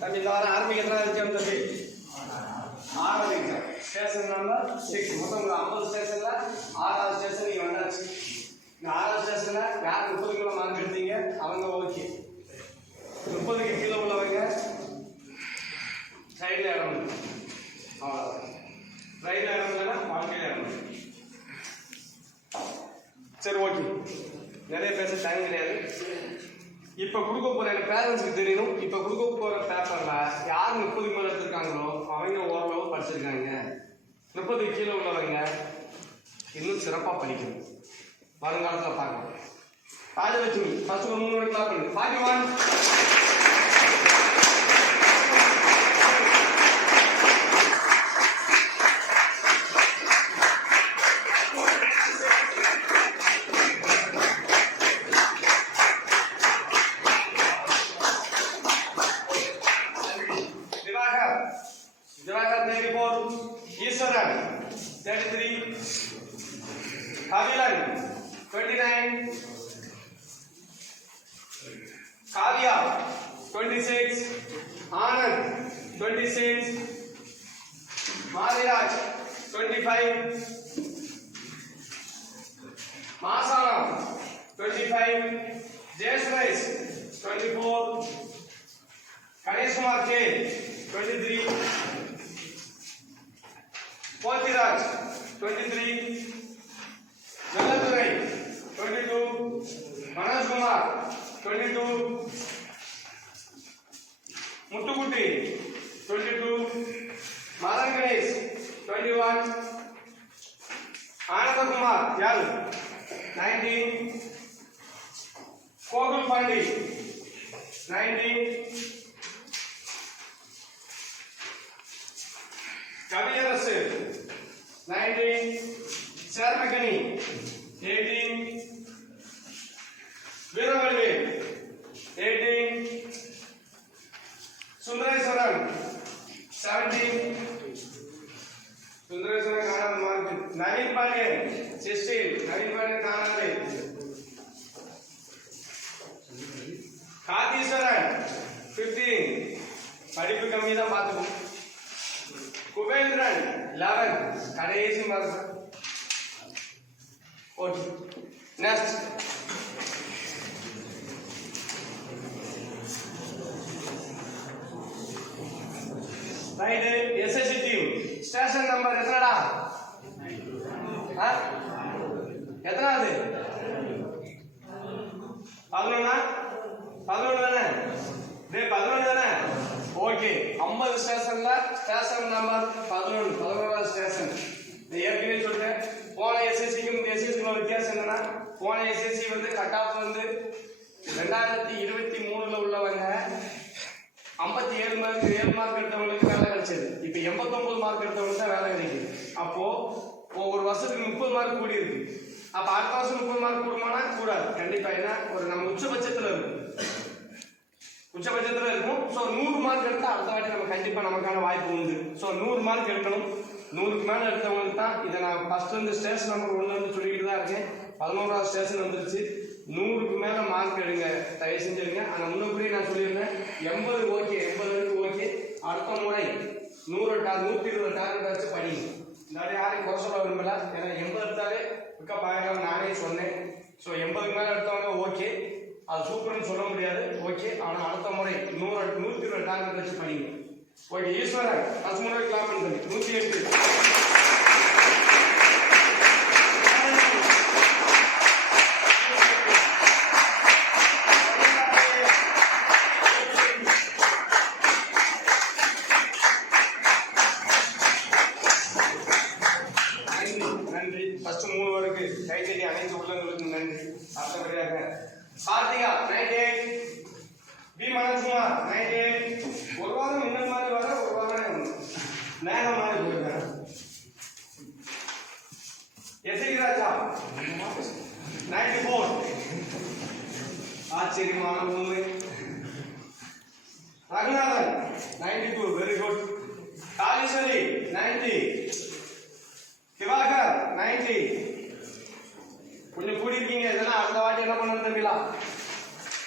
தம்பி இந்த வாரம் ஆர்மிக்கு எத்தனை எக்ஸாம் தம்பி? 6வது எக்ஸாம். Station number 6. மொத்தம் 50 ஸ்டேஷன்ல 6வது ஸ்டேஷன் நீங்க வந்தாச்சு. இந்த 6வது ஸ்டேஷன்ல யார் 30 கிலோ மார்க் எடுத்தீங்க அவங்க ஓகே. 30க்கு கீழே உள்ளவங்க சைட்ல இடம் அவ்வளோதான். ரைட்ல இடம் இல்லைன்னா வாழ்க்கையில இடம். சரி ஓகே, நிறைய பேச டைம் கிடையாது. இப்போ கொடுக்க போற எனக்கு பேரண்ட்ஸ்க்கு தெரியணும். இப்போ கொடுக்க போற பேப்பர்ல யார் 30 மேல எடுத்திருக்காங்களோ அவங்க ஓரளவு படிச்சிருக்காங்க. 30 கீழே உள்ளவங்க இன்னும் சிறப்பா படிக்கணும். வருங்காலத்தில் பார்க்கலாம். ராஜலட்சுமி ஃபர்ஸ்ட் ஒரு 3 மினிட் கிளாப் பண்ணு. 41 Iswaran 33, Kavilan 29, Kavya 26, Anand 26, Mariraj 25, Masana 25, Jayaswais 24, Ganesh Kumar K 23, Pothiraj 23, Naladurai 22, Manoj Kumar 22, Muttukutti 22, Madan Ganesh 21, Ananda Kumar Yal 19, Kokul Pandi 19, Kaviyarasu 19, Sarmakani 18, Veeravalve 18, Sundaresaran 17, Sundaresaran Kanad Mark, Naveen Pandyan 16, Naveen Pandyan Kanad, Kathishwaran 15, படிப்பு கம்மி தான் பார்த்துக்கணும். குபேந்திரன் 11, கடைசி mark. Okay, next right. SSC team station number எத்தனைடா? எத்தனாவது? 11 தானே? 11 தானே? Okay, 50 ஸ்டேஷன்ல ஸ்டேஷன் நம்பர் 11வது ஸ்டேஷன். ஏற்கனவே சொல்றேன், போன எஸ்எஸ்சிக்கும் இந்த எஸ்எஸ்சிக்கும் வித்தியாசம் என்னன்னா, போன எஸ்எஸ்சி வந்து கட் ஆஃப் வந்து 2023ல உள்ளவங்க 57 மார்க் எடுத்தவங்களுக்கு வேலை கிடைச்சது. இப்ப 89 மார்க் எடுத்தவங்களுக்கு தான் வேலை கிடைக்குது. அப்போ ஒரு வருஷத்துக்கு 30 மார்க் கூடி இருக்கு. அப்ப அடுத்த வருஷம் 30 மார்க் கூடுமானா கூடாது. கண்டிப்பா ஏன்னா ஒரு நம்ம உச்சபட்சத்துல இருக்கும். ஸோ 100 மார்க் எடுத்தா அடுத்த வாட்டி நம்ம கண்டிப்பா நமக்கான வாய்ப்பு உண்டு. ஸோ 100 மார்க் எடுக்கணும். 100க்கு மேல எடுத்தவங்களுக்கு தான் இதை நான் ஃபர்ஸ்ட் வந்து ஸ்டேஷன் நம்பர் 1 வந்து சொல்லிட்டு தான் இருக்கேன். 11வது ஸ்டேஷன் வந்துருச்சு. 100க்கு மேல மார்க் எடுங்க, தயவு செஞ்சிருங்க. ஆனா முன்னப்படியே நான் சொல்லியிருந்தேன் 80 ஓகே, 80 ஓகே. அடுத்த முறை 120 டார்கெட் வச்சு படிங்க. இந்த யாரையும் குறை சொல்ல விரும்பல, ஏன்னா 80 எடுத்தாலே பிக்கப் ஆகலாம் நானே சொன்னேன். ஸோ 80க்கு மேல எடுத்தவங்க ஓகே, அது சூப்பர்னு சொல்ல முடியாது ஓகே. ஆனால் அடுத்த முறை 120 டார்கெட் வச்சு படிங்க. ஓகே, ஈஸ்வரன் ஃபர்ஸ்ட் முறை கிளாப் பண்ணுங்க. 108, நன்றி. ஃபர்ஸ்ட் 3 வரைக்கு கைத்தறி அனைத்து உள்ளங்களுக்கு நன்றி. அடுத்தபடியாக கார்த்திகா 98, பி மனோஜ்குமார் 98. ஒரு வாரம் இன்னும் மாதிரி வர, ஒரு வாரம் நேரம் மாதிரி போயிருக்காங்க. எஸ்ஐ ராஜா 94, ஆச்சரியமான உண்மை. Raghunathan 92, very good. காளீஸ்வரி 90, திவாகர் 90. கொஞ்சம் கூடியிருக்கீங்க. இதெல்லாம் அடுத்த வாட்டி என்ன பண்ணணும் தெரியல,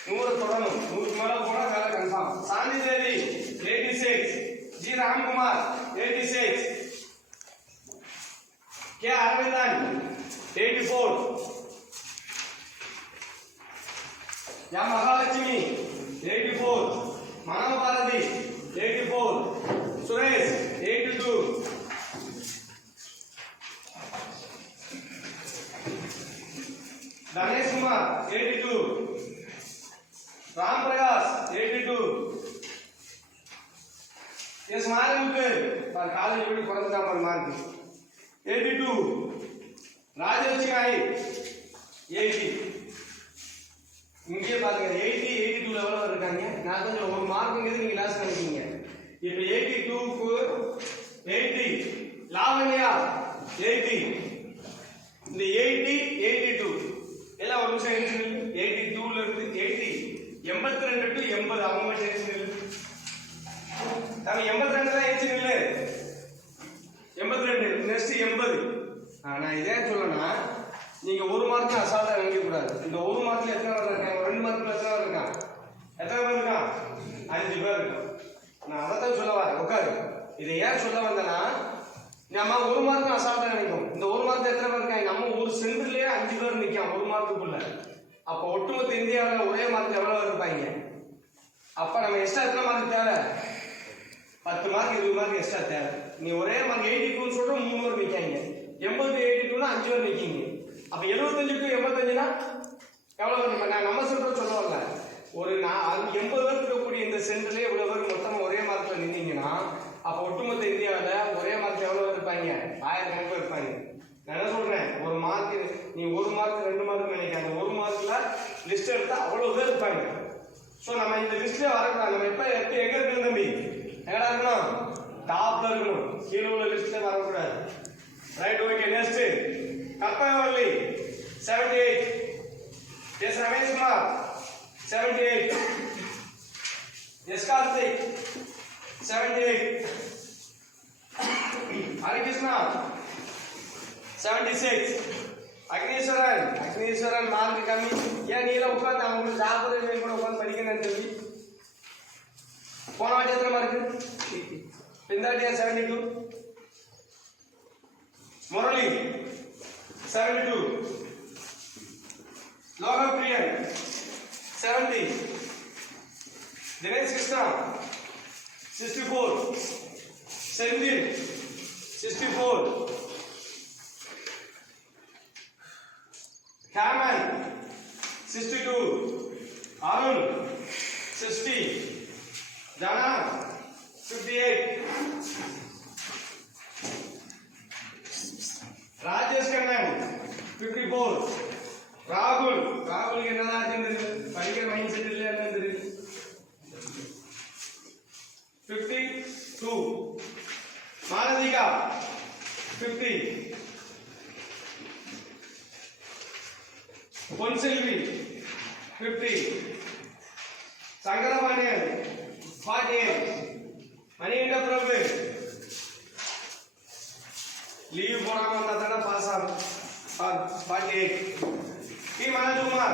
100 தொடரும். 100க்கு மேல போனா வேலை confirm. Shanti Devi Kumar 86, K Aravindan 84, M Mahalakshmi 84, Manava Bharati 84, Suresh 82, Ganesh Kumar 82, Ram Prakash 82. Yes, Maran good. But college will be for example, Mark 82. Rajesh Chinai 80. இங்கே பாருங்க 80 82 லெவல்ல இருக்காங்க. நான் கொஞ்சம் ஒரு மார்க்ங்கிறது நீங்க லாஸ் பண்ணிட்டீங்க. இப்போ 82 க்கு 80 லாவண்யா 80. இந்த 80 82 எல்லாம் ஒரு நிமிஷம் எழுதி 82 ல இருந்து 80 82 டு 80 அவங்க டென்ஷன் இல்ல. நம்ம 82 தான் ஏச்சிங்க இல்ல 82 நெக்ஸ்ட் 80. நான் இதே சொல்லனா நீங்க ஒரு மார்க் அசால்ட்டா எழுத கூடாது. இந்த ஒரு மார்க்ல எத்தனை பேர் இருக்காங்க? ரெண்டு மார்க்ல எத்தனை பேர் இருக்காங்க? எத்தனை பேர் இருக்காங்க? 5 பேர் இருக்காங்க. நான் அத தான் சொல்ல வரேன். உட்காரு. இதை ஏன் சொல்ல வந்தேனா நம்ம ஒரு மார்க் அசால்ட்டா நினைக்கும். இந்த ஒரு மார்க் எத்தனை பேர் இருக்காங்க? நம்ம ஒரு சென்டர்லயே 5 பேர் நிக்காங்க ஒரு மார்க்குக்குள்ள. அப்ப ஒட்டுமொத்த இந்தியாவுல ஒரே மார்க் எவ்வளவு இருப்பாங்க? அப்ப நம்ம எக்ஸ்ட்ரா எத்தனை மார்க் தேவை? 10 மார்க் 20 மார்க் எக்ஸ்ட்ரா தேவை. நீ ஒரே மார்க் 82 சொல்ற 3 பேர் நிக்காங்க. 80 82 னா 5 பேர் நிக்கீங்க. அப்ப 75 க்கு 85 னா எவ்வளவு வரும்? நான் நம்ம சொல்ல வரல. ஒரு 80 பேர் இருக்கக்கூடிய இந்த சென்டர்லயே இவ்வளவு பேர் மொத்தமா ஒரே மார்க்ல நின்னீங்கன்னா அப்ப ஒட்டுமொத்த இந்தியாவுல ஒரே மார்க் எவ்வளவு இருப்பாங்க? 1000 கணக்குல இருப்பாங்க. நான் என்ன சொல்றேன்? ஒரு மார்க் நீ ஒரு மார்க் ரெண்டு மார்க் நினைக்காத. ஒரு மார்க்ல லிஸ்ட் எடுத்தா அவ்வளவு பேர் இருப்பாங்க. சோ நம்ம இந்த லிஸ்ட்ல வரக்கூடாது. நம்ம எப்ப எங்க இருக்கணும் தம்பி? எங்கடா இருக்கணும்? டாப்ல இருக்கணும். கீழ உள்ள லிஸ்ட்ல வரக்கூடாது. Right okay next Kappaivalli 78. S Ramesh Kumar 78. S Karthik 78. Harikrishna 76. Agneeswaran mark கம்மி. ஏன் நீல உட்கார்ந்து அவங்க சாப்பிடுறது கூட உட்கார்ந்து படிக்கணும்னு சொல்லி போன வாட்டி எத்தனை மார்க்? இந்த வாட்டி 72. Murali 72. லோகப்பிரியன் 70. Dinesh Krishna 64. Senthil 64. Haman 62. Arun 60. Jana 58. Rajesh Kannan 54. Rahul என்னதான் தெரியுது? படிக்கிற மைண்ட் செட் இல்ல என்ன தெரியுது? 52. Maladika 50. Ponselvi 50. Sankarapaniyan 48. Maninda Prabhu leave போடாம வந்தா பாஸ் ஆகும் 48. P Manoj Kumar